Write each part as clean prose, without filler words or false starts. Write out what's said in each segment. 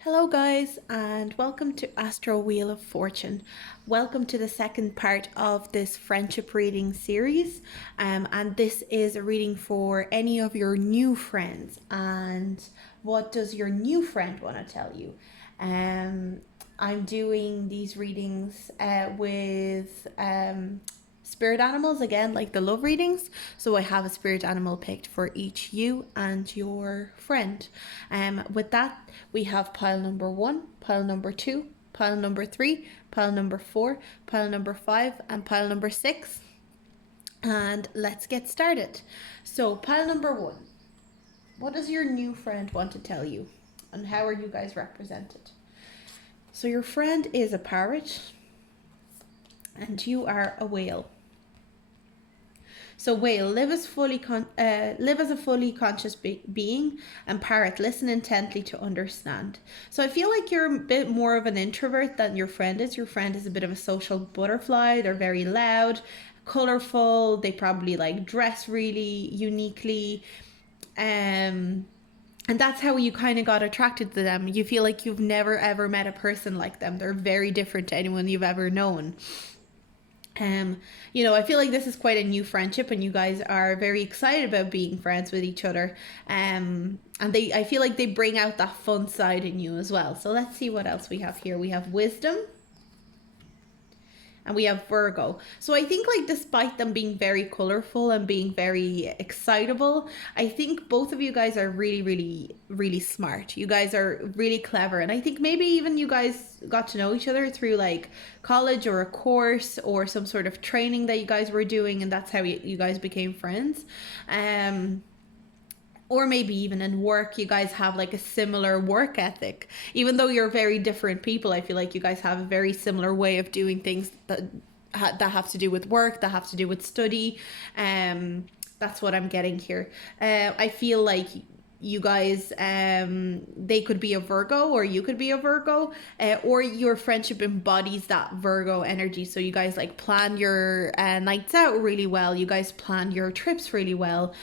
Hello, guys, and welcome to Astro Wheel of Fortune. Welcome to the second part of this friendship reading series. And this is a reading for any of your new friends. And what does your new friend want to tell you? I'm doing these readings with spirit animals again, like the love readings. So I have a spirit animal picked for each you and your friend. With that, we have pile number 1, pile number 2, pile number 3, pile number 4, pile number 5, and pile number 6. And let's get started. So pile number 1, what does your new friend want to tell you, and how are you guys represented? So your friend is a parrot and you are a whale. So whale, live as a fully conscious being, and parrot, listen intently to understand. So I feel like you're a bit more of an introvert than your friend is. Your friend is a bit of a social butterfly. They're very loud, colorful. They probably like dress really uniquely. And that's how you kind of got attracted to them. You feel like you've never ever met a person like them. They're very different to anyone you've ever known. I feel like this is quite a new friendship, and you guys are very excited about being friends with each other. And I feel like they bring out that fun side in you as well. So let's see what else we have here. We have wisdom, and we have Virgo. So I think, like, despite them being very colorful and being very excitable, I think both of you guys are really, really, really smart. You guys are really clever. And I think maybe even you guys got to know each other through like college or a course or some sort of training that you guys were doing. And that's how you guys became friends. Or maybe even in work, you guys have like a similar work ethic. Even though you're very different people, I feel like you guys have a very similar way of doing things that have to do with work, that have to do with study. That's what I'm getting here. I feel like you guys, they could be a Virgo, or you could be a Virgo, or your friendship embodies that Virgo energy. So you guys like plan your nights out really well. You guys plan your trips really well.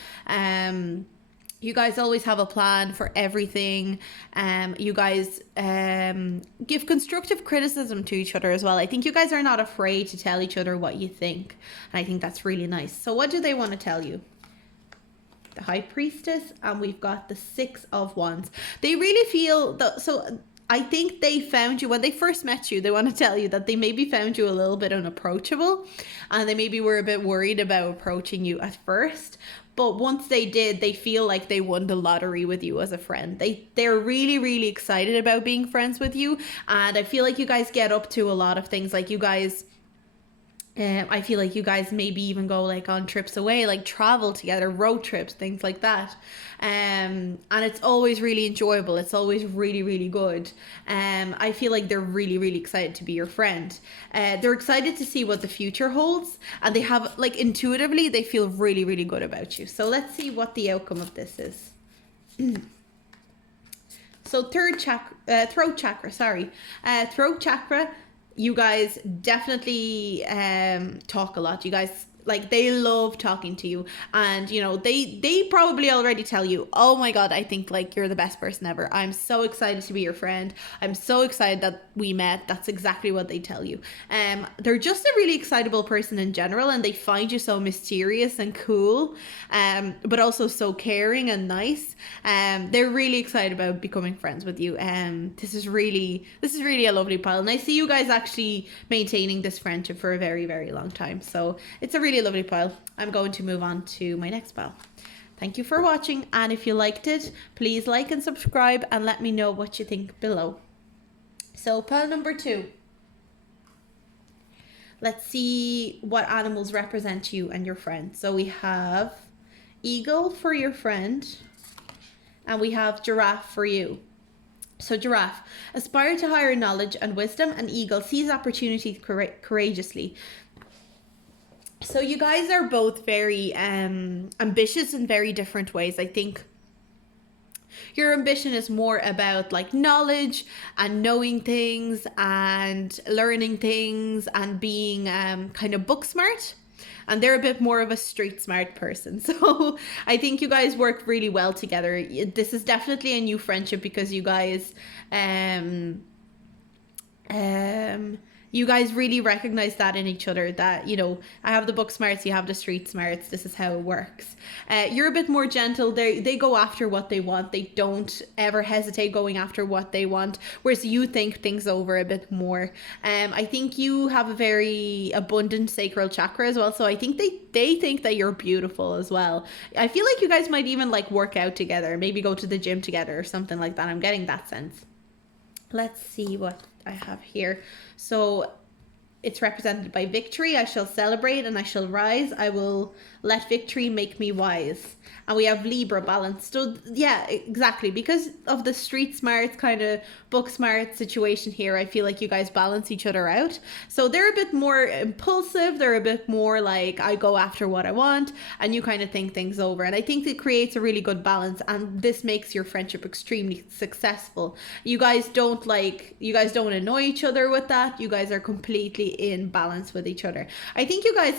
You guys always have a plan for everything. You guys give constructive criticism to each other as well. I think you guys are not afraid to tell each other what you think. And I think that's really nice. So what do they want to tell you? The High Priestess, and we've got the Six of Wands. They really feel so I think they found you when they first met you. They want to tell you that they maybe found you a little bit unapproachable, and they maybe were a bit worried about approaching you at first. But once they did, they feel like they won the lottery with you as a friend. They're really, really excited about being friends with you. And I feel like you guys get up to a lot of things. Like you guys, I feel like you guys maybe even go like on trips away, like travel together, road trips, things like that. And it's always really enjoyable. It's always really, really good. I feel like they're really, really excited to be your friend. They're excited to see what the future holds, and they have like intuitively, they feel really, really good about you. So let's see what the outcome of this is. So throat chakra, throat chakra, you guys definitely talk a lot. You guys, like, they love talking to you, and they probably already tell you, oh my god, I think like you're the best person ever. I'm so excited to be your friend. I'm so excited that we met. That's exactly what they tell you. They're just a really excitable person in general, and they find you so mysterious and cool, but also so caring and nice. They're really excited about becoming friends with you. This is really a lovely pile, and I see you guys actually maintaining this friendship for a very, very long time. So it's a really lovely pile. I'm going to move on to my next pile. Thank you for watching, and if you liked it, please like and subscribe and let me know what you think below. So pile number 2. Let's see what animals represent you and your friend. So we have eagle for your friend, and we have giraffe for you. So giraffe, aspire to higher knowledge and wisdom, and eagle, seize opportunities courageously. So you guys are both very ambitious in very different ways. I think your ambition is more about like knowledge and knowing things and learning things and being kind of book smart. and they're a bit more of a street smart person. So I think you guys work really well together. This is definitely a new friendship because um you guys really recognize that in each other, that, you know, I have the book smarts, you have the street smarts, this is how it works. You're a bit more gentle. They go after what they want. They don't ever hesitate going after what they want, whereas you think things over a bit more. I think you have a very abundant sacral chakra as well, so I think they think that you're beautiful as well. I feel like you guys might even like work out together, maybe go to the gym together or something like that. I'm getting that sense. Let's see what I have here. So it's represented by victory. I shall celebrate and I shall rise. I will let victory make me wise. And we have Libra, balance. So yeah, exactly. Because of the street smarts kind of book smart situation here, I feel like you guys balance each other out. So they're a bit more impulsive. They're a bit more like, I go after what I want, and you kind of think things over. And I think it creates a really good balance, and this makes your friendship extremely successful. You guys don't annoy each other with that. You guys are completely in balance with each other. I think you guys,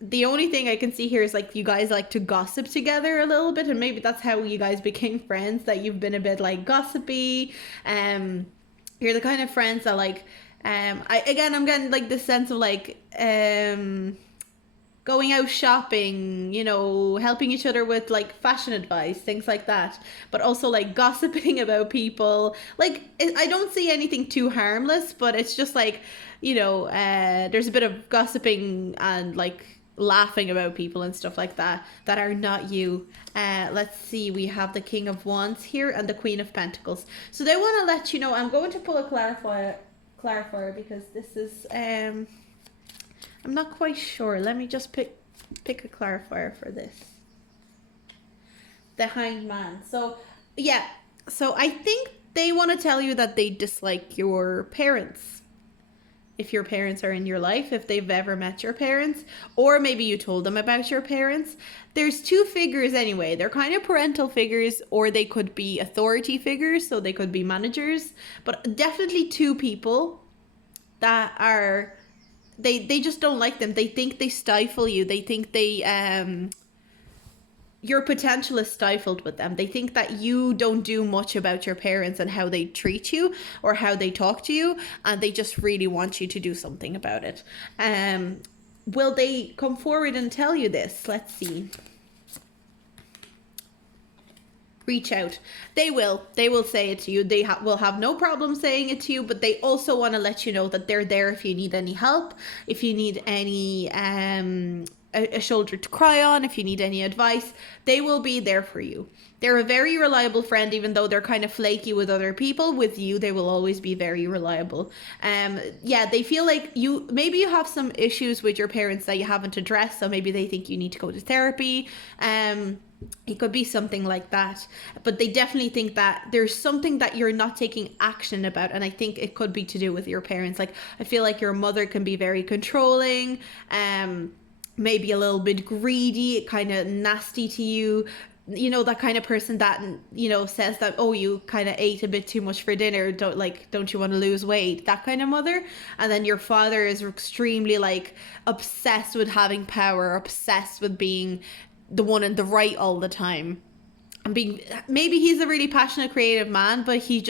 the only thing I can see here is like you guys like to gossip together a little bit, and maybe that's how you guys became friends, that you've been a bit like gossipy. You're the kind of friends that like I'm getting like this sense of like going out shopping, you know, helping each other with like fashion advice, things like that, but also like gossiping about people. Like I don't see anything too harmless, but it's just like, you know, there's a bit of gossiping and like laughing about people and stuff like that are not you. Let's see, we have the King of Wands here and the Queen of Pentacles. So they want to let you know, I'm going to pull a clarifier because this is I'm not quite sure. Let me just pick a clarifier for this. The Hanged Man. So yeah, so I think they want to tell you that they dislike your parents. If your parents are in your life, if they've ever met your parents, or maybe you told them about your parents. There's two figures anyway. They're kind of parental figures, or they could be authority figures, so they could be managers, but definitely two people that are, they just don't like them. They think they stifle you. They think your potential is stifled with them. They think that you don't do much about your parents and how they treat you or how they talk to you, and they just really want you to do something about it. Will they come forward and tell you this? Let's see. Reach out. They will say it to you. They will have no problem saying it to you, but they also want to let you know that they're there if you need any help, if you need any a shoulder to cry on, if you need any advice. They will be there for you. They're a very reliable friend, even though they're kind of flaky with other people. With you, they will always be very reliable. Yeah, they feel like maybe you have some issues with your parents that you haven't addressed, so maybe they think you need to go to therapy. It could be something like that, but they definitely think that there's something that you're not taking action about, and I think it could be to do with your parents. Like, I feel like your mother can be very controlling, maybe a little bit greedy, kind of nasty to you. You know, that kind of person that, you know, says that, oh, you kind of ate a bit too much for dinner, don't you want to lose weight, that kind of mother. And then your father is extremely like obsessed with having power, obsessed with being the one in the right all the time, and maybe he's a really passionate creative man, but he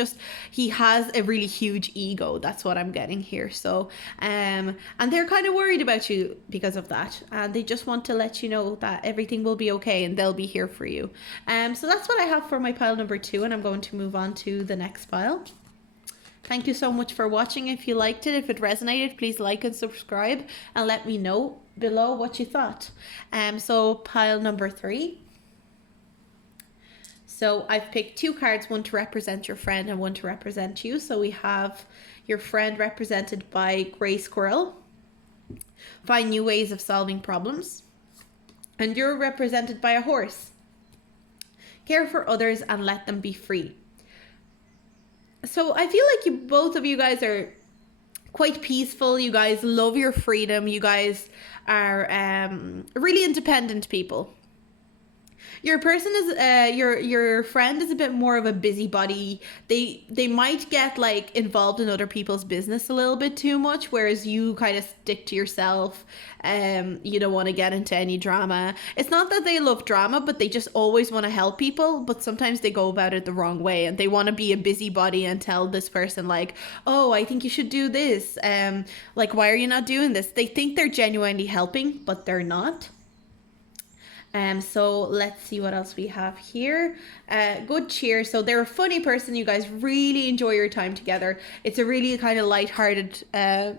has a really huge ego. That's what I'm getting here. So and they're kind of worried about you because of that, and they just want to let you know that everything will be okay and they'll be here for you. So that's what I have for my pile number 2, and I'm going to move on to the next pile. Thank you so much for watching. If you liked it, if it resonated, please like and subscribe and let me know below what you thought. So pile number 3. So I've picked 2 cards, one to represent your friend and one to represent you. So we have your friend represented by Gray Squirrel. Find new ways of solving problems. And you're represented by a horse. Care for others and let them be free. So I feel like both of you guys are quite peaceful. You guys love your freedom. You guys are really independent people. Your person is your friend is a bit more of a busybody. They might get like involved in other people's business a little bit too much, whereas you kind of stick to yourself. You don't want to get into any drama. It's not that they love drama, but they just always want to help people, but sometimes they go about it the wrong way, and they want to be a busybody and tell this person like, oh, I think you should do this. Like, why are you not doing this? They think they're genuinely helping, but they're not. So let's see what else we have here. Good cheer. So they're a funny person. You guys really enjoy your time together. It's a really kind of lighthearted, a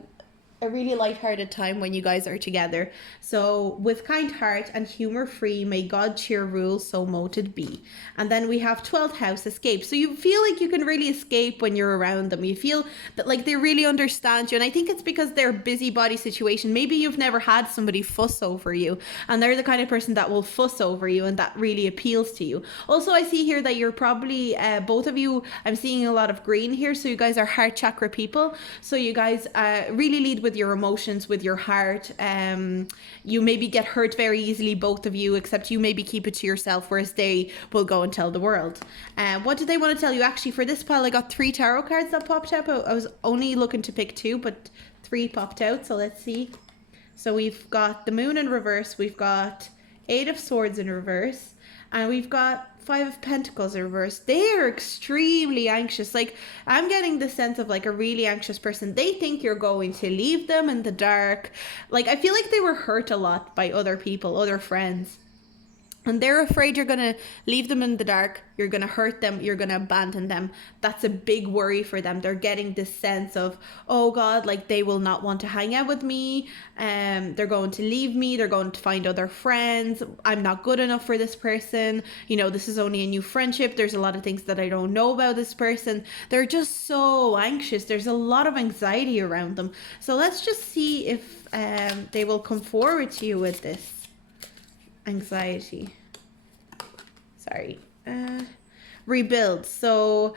really lighthearted time when you guys are together. So with kind heart and humor free, may God cheer rule, so moted be. And then we have 12th house, escape. So you feel like you can really escape when you're around them. You feel that like they really understand you. And I think it's because they're a busybody situation. Maybe you've never had somebody fuss over you, and they're the kind of person that will fuss over you, and that really appeals to you. Also, I see here that you're probably, both of you, I'm seeing a lot of green here. So you guys are heart chakra people. So you guys really lead with your emotions, with your heart. You maybe get hurt very easily, both of you, except you maybe keep it to yourself, whereas they will go and tell the world. What did they want to tell you? Actually, for this pile, I got 3 tarot cards that popped up. I was only looking to pick 2, but 3 popped out. So let's see. So we've got the moon in reverse, we've got 8 of swords in reverse, and we've got 5 of Pentacles in reverse. They are extremely anxious. Like, I'm getting the sense of like a really anxious person. They think you're going to leave them in the dark. Like, I feel like they were hurt a lot by other people, other friends. And they're afraid you're going to leave them in the dark, you're going to hurt them, you're going to abandon them. That's a big worry for them. They're getting this sense of, oh God, like they will not want to hang out with me. They're going to leave me. They're going to find other friends. I'm not good enough for this person. You know, this is only a new friendship. There's a lot of things that I don't know about this person. They're just so anxious. There's a lot of anxiety around them. So let's just see if they will come forward to you with this. Anxiety. Sorry. Rebuild. So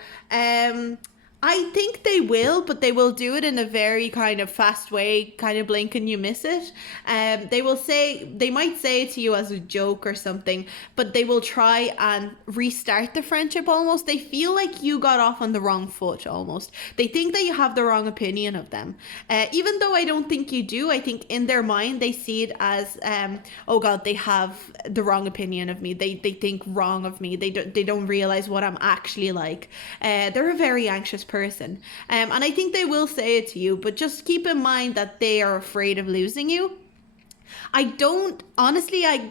I think they will, but they will do it in a very kind of fast way, kind of blink and you miss it. They might say it to you as a joke or something, but they will try and restart the friendship almost. They feel like you got off on the wrong foot almost. They think that you have the wrong opinion of them. Even though I don't think you do, I think in their mind they see it as, oh God, they have the wrong opinion of me. They think wrong of me. They don't realize what I'm actually like. They're a very anxious person, and I think they will say it to you, but just keep in mind that they are afraid of losing you. I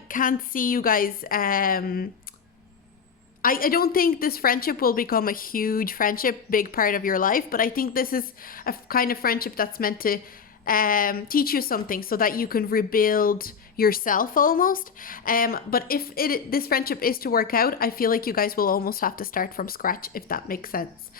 can't see you guys, I don't think this friendship will become a huge friendship, big part of your life, but I think this is a kind of friendship that's meant to teach you something so that you can rebuild yourself almost. But if this friendship is to work out, I feel like you guys will almost have to start from scratch, if that makes sense.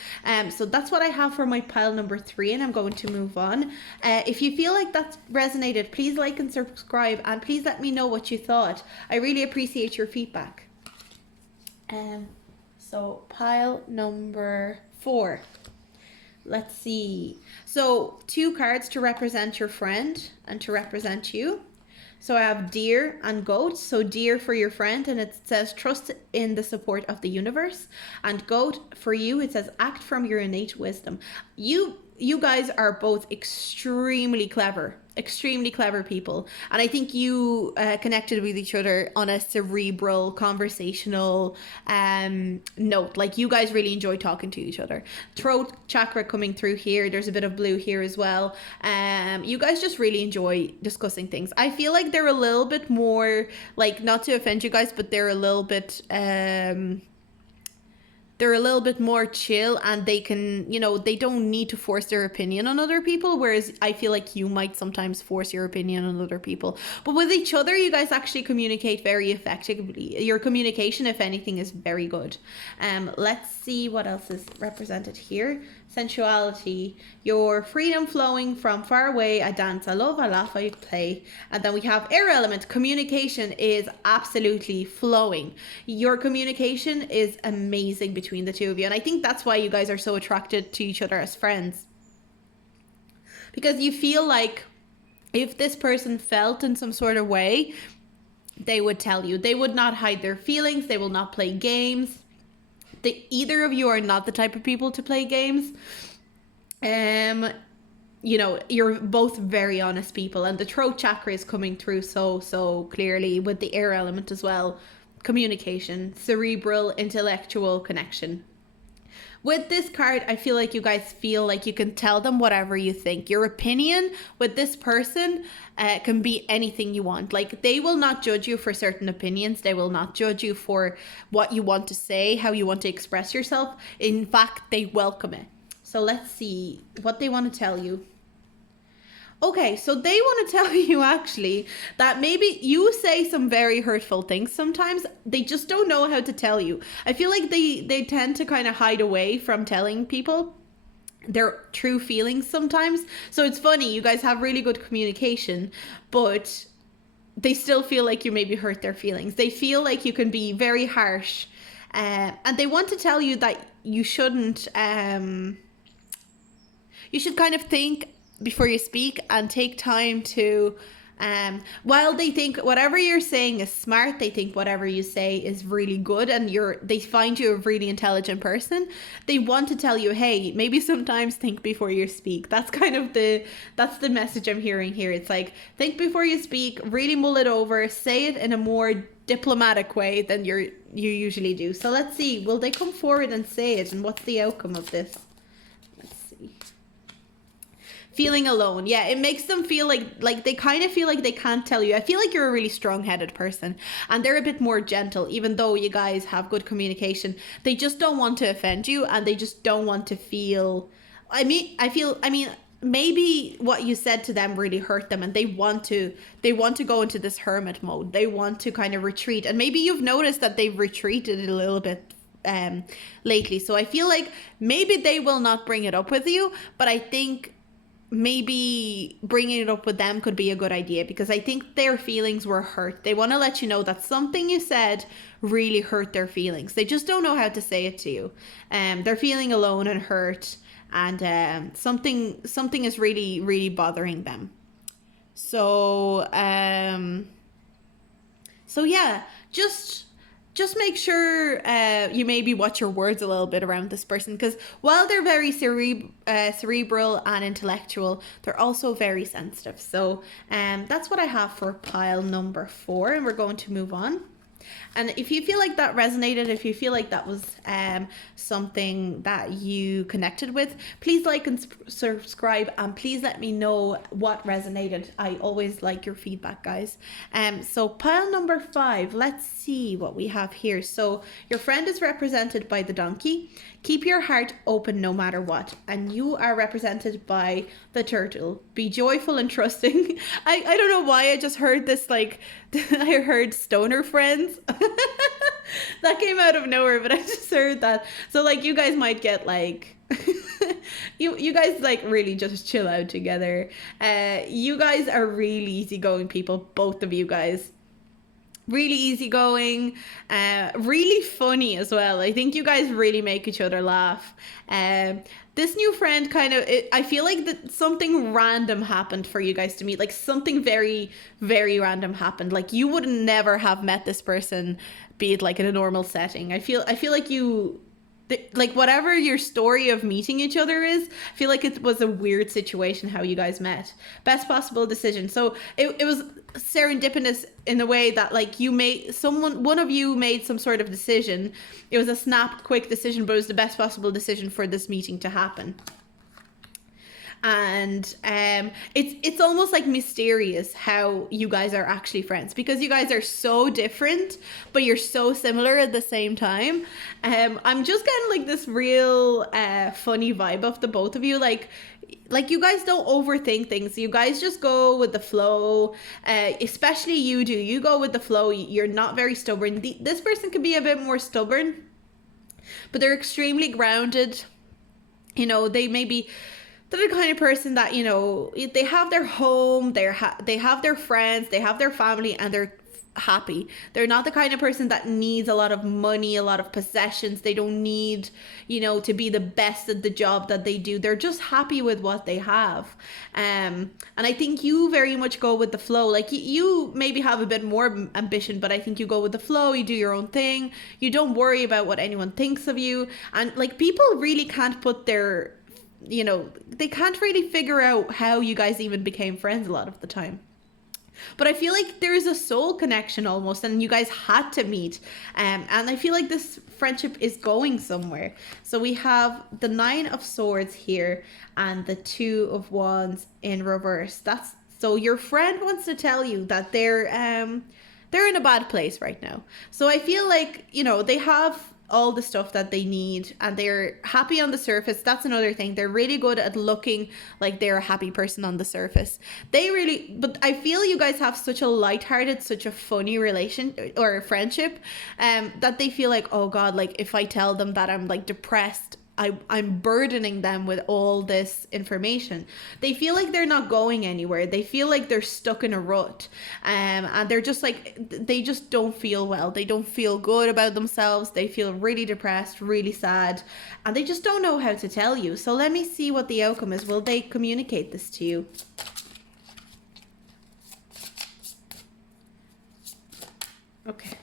So that's what I have for my pile number 3, and I'm going to move on. If you feel like that's resonated, please like and subscribe, and please let me know what you thought. I really appreciate your feedback. So pile number 4. Let's see. So 2 cards to represent your friend and to represent you. So I have deer and goat. So deer for your friend, and it says trust in the support of the universe. And goat for you, it says act from your innate wisdom. You guys are both extremely clever people, and I think you connected with each other on a cerebral, conversational note. Like, you guys really enjoy talking to each other. Throat chakra coming through here. There's a bit of blue here as well. You guys just really enjoy discussing things. I feel like they're a little bit more, like, not to offend you guys, but they're a little bit more chill, and they can, they don't need to force their opinion on other people, whereas I feel like you might sometimes force your opinion on other people. But with each other, you guys actually communicate very effectively. Your communication, if anything, is very good. Let's see what else is represented here. Sensuality, your freedom flowing from far away. I dance, I love, I laugh, I play. And then we have air element. Communication is absolutely flowing. Your communication is amazing between the two of you, and I think that's why you guys are so attracted to each other as friends, because you feel like if this person felt in some sort of way, they would tell you. They would not hide their feelings. They will not play games. Either of you are not the type of people to play games. You know, you're both very honest people, and the throat chakra is coming through so clearly with the air element as well. Communication, cerebral, intellectual connection. With this card, I feel like you guys feel like you can tell them whatever you think. Your opinion with this person can be anything you want. Like, they will not judge you for certain opinions. They will not judge you for what you want to say, how you want to express yourself. In fact, they welcome it. So let's see what they want to tell you. Okay, so they want to tell you actually that maybe you say some very hurtful things sometimes. They just don't know how to tell you. I feel like they tend to kind of hide away from telling people their true feelings sometimes. So it's funny, you guys have really good communication, but they still feel like you maybe hurt their feelings. They feel like you can be very harsh, and they want to tell you that you shouldn't, you should kind of think before you speak and take time to, while they think whatever you're saying is smart, they think whatever you say is really good, and they find you a really intelligent person. They want to tell you, hey, maybe sometimes think before you speak. That's kind of that's the message I'm hearing here. It's like, think before you speak, really mull it over, say it in a more diplomatic way than you usually do. So let's see, will they come forward and say it, and what's the outcome of this? Feeling alone. Yeah, it makes them feel like they kind of feel like they can't tell you. I feel like you're a really strong-headed person, and they're a bit more gentle, even though you guys have good communication. They just don't want to offend you, and they just don't want to feel, I mean, maybe what you said to them really hurt them, and they want to go into this hermit mode. They want to kind of retreat, and maybe you've noticed that they've retreated a little bit lately. So I feel like maybe they will not bring it up with you, but I think maybe bringing it up with them could be a good idea, because I think their feelings were hurt. They want to let you know that something you said really hurt their feelings. They just don't know how to say it to you. They're feeling alone and hurt, and something is really bothering them. So yeah, just make sure you maybe watch your words a little bit around this person, because while they're very cerebral and intellectual, they're also very sensitive. So that's what I have for pile number 4, and we're going to move on. And if you feel like that resonated, if you feel like that was something that you connected with, please like and subscribe, and please let me know what resonated. I always like your feedback, guys. So pile number 5, let's see what we have here. So your friend is represented by the donkey. Keep your heart open no matter what. And you are represented by the turtle. Be joyful and trusting. I don't know why I just heard this, like, I heard stoner friends. That came out of nowhere, but I just heard that. So, like, you guys might get, like, you guys, like, really just chill out together. You guys are really easygoing people, both of you guys. Really easygoing, really funny as well. I think you guys really make each other laugh. This new friend I feel like that something random happened for you guys to meet. Like, something very, very random happened. Like, you would never have met this person, be it like in a normal setting. I feel like like, whatever your story of meeting each other is, I feel like it was a weird situation how you guys met. Best possible decision. So it was serendipitous in the way that, like, one of you made some sort of decision. It was a snap, quick decision, but it was the best possible decision for this meeting to happen. And it's almost like mysterious how you guys are actually friends, because you guys are so different, but you're so similar at the same time. I'm just getting like this real funny vibe of the both of you. Like you guys don't overthink things. You guys just go with the flow. Especially you do. You go with the flow. You're not very stubborn. This person could be a bit more stubborn, but they're extremely grounded. You know, they're the kind of person that, you know, they have their home, they have their friends, they have their family, and they're happy. They're not the kind of person that needs a lot of money, a lot of possessions. They don't need, to be the best at the job that they do. They're just happy with what they have. And I think you very much go with the flow. Like you maybe have a bit more ambition, but I think you go with the flow. You do your own thing. You don't worry about what anyone thinks of you. And like people really can't put their, they can't really figure out how you guys even became friends a lot of the time. But I feel like there is a soul connection almost, and you guys had to meet. And I feel like this friendship is going somewhere. So we have the 9 of Swords here and the 2 of Wands in reverse. So your friend wants to tell you that they're in a bad place right now. So I feel like, they have all the stuff that they need and they're happy on the surface. That's another thing. They're really good at looking like they're a happy person on the surface. But I feel you guys have such a lighthearted, such a funny relation or friendship, that they feel like, oh God, like if I tell them that I'm like depressed, I'm burdening them with all this information. They feel like they're not going anywhere. They feel like they're stuck in a rut. And they're just like, they just don't feel well. They don't feel good about themselves. They feel really depressed, really sad, and they just don't know how to tell you. So let me see what the outcome is. Will they communicate this to you? Okay.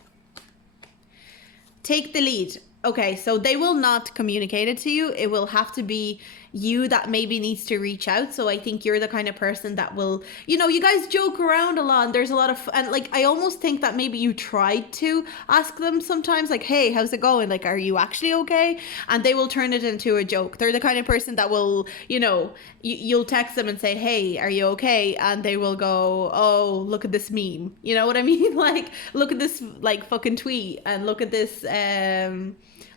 Take the lead. Okay, so they will not communicate it to you. It will have to be you that maybe needs to reach out. So I think you're the kind of person that will, you guys joke around a lot and there's a lot of, and like, I almost think that maybe you tried to ask them sometimes like, hey, how's it going? Like, are you actually okay? And they will turn it into a joke. They're the kind of person that will, you'll text them and say, hey, are you okay? And they will go, oh, look at this meme. You know what I mean? Like, look at this like fucking tweet and look at this,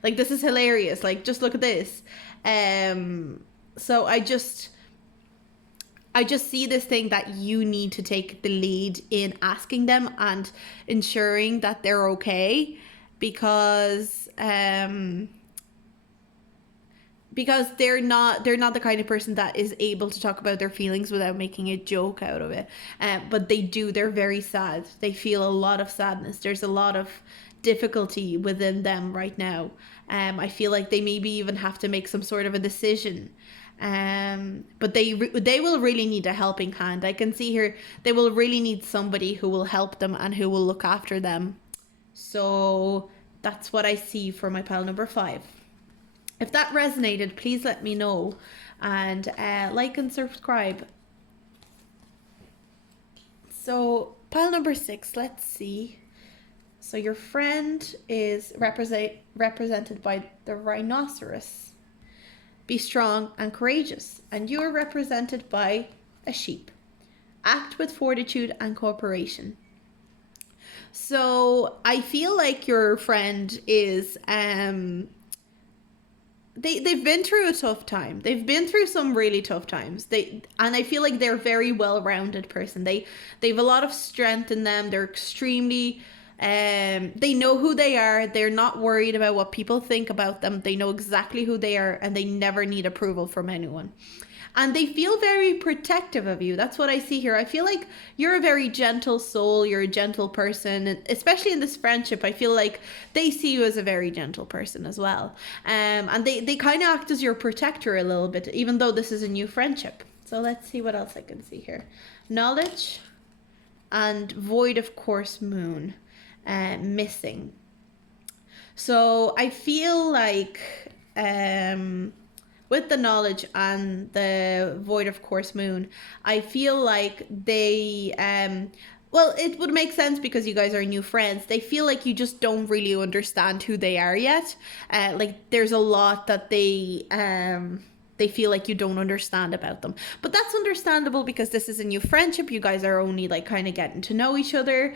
like, this is hilarious. Like, just look at this. So I just see this thing that you need to take the lead in asking them and ensuring that they're okay, because they're not the kind of person that is able to talk about their feelings without making a joke out of it. But they're very sad. They feel a lot of sadness. There's a lot of difficulty within them right now. I feel like they maybe even have to make some sort of a decision. But they will really need a helping hand. I can see here they will really need somebody who will help them and who will look after them. So that's what I see for my pile number 5. If that resonated, please let me know, and like and subscribe. So pile number 6, let's see. So your friend is represented by the rhinoceros. Be strong and courageous. And you are represented by a sheep. Act with fortitude and cooperation. So I feel like your friend is they've been through a tough time. They've been through some really tough times. And I feel like they're a very well-rounded person. They have a lot of strength in them. They're extremely they know who they are. They're not worried about what people think about them. They know exactly who they are, and they never need approval from anyone. And they feel very protective of you. That's what I see here. I feel like you're a very gentle soul. You're a gentle person. And especially in this friendship, I feel like they see you as a very gentle person as well. And they kind of act as your protector a little bit, even though this is a new friendship. So let's see what else I can see here. Knowledge and void of course moon. Missing. So I feel like with the knowledge and the void of course moon, I feel like they well, it would make sense because you guys are new friends. They feel like you just don't really understand who they are yet. Like there's a lot that they feel like you don't understand about them. But that's understandable because this is a new friendship. You guys are only like kind of getting to know each other.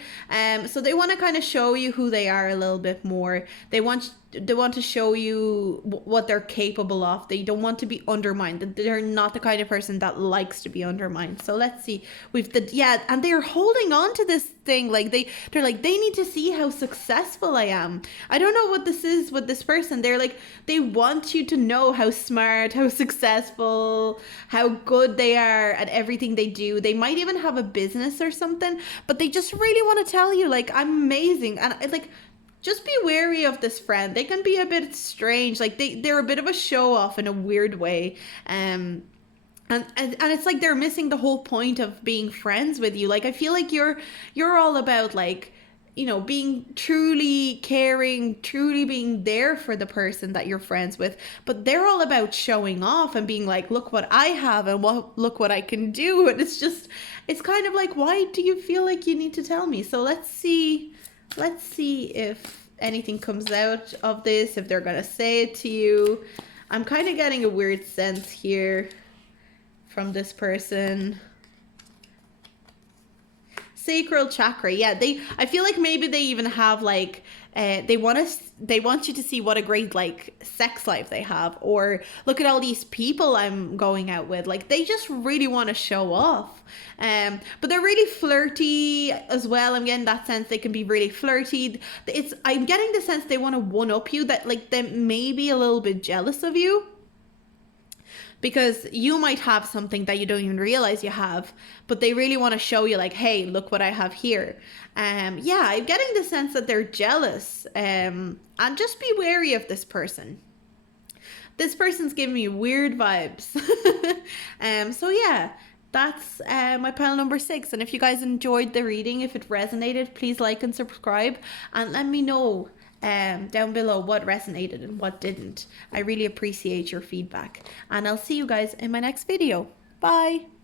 So they want to kind of show you who they are a little bit more. They want to show you what they're capable of. They don't want to be undermined. They're not the kind of person that likes to be undermined. So let's see. Yeah, and they're holding on to this thing. Like they're like, they need to see how successful I am. I don't know what this is with this person. They're like, they want you to know how smart, how successful, how good they are at everything they do. They might even have a business or something, but they just really want to tell you, like, I'm amazing. And like, just be wary of this friend. They can be a bit strange. Like they're a bit of a show off in a weird way. And it's like they're missing the whole point of being friends with you. Like, I feel like you're all about, like, you know, being truly caring, truly being there for the person that you're friends with. But they're all about showing off and being like, look what I have and look what I can do. And it's kind of like, why do you feel like you need to tell me? So let's see if anything comes out of this, if they're gonna say it to you. I'm kind of getting a weird sense here from this person. Sacral chakra. Yeah, I feel like maybe they even have, like, they want you to see what a great, like, sex life they have, or look at all these people I'm going out with. Like, they just really want to show off. But they're really flirty as well. I'm getting that sense they can be really flirty. I'm getting the sense they want to one up you, that, like, they may be a little bit jealous of you, because you might have something that you don't even realize you have, but they really want to show you, like, hey, look what I have here. Yeah, I'm getting the sense that they're jealous. And just be wary of this person. This person's giving me weird vibes. So yeah, that's my pile number 6. And if you guys enjoyed the reading, if it resonated, please like and subscribe, and let me know down below what resonated and what didn't. I really appreciate your feedback, and I'll see you guys in my next video. Bye.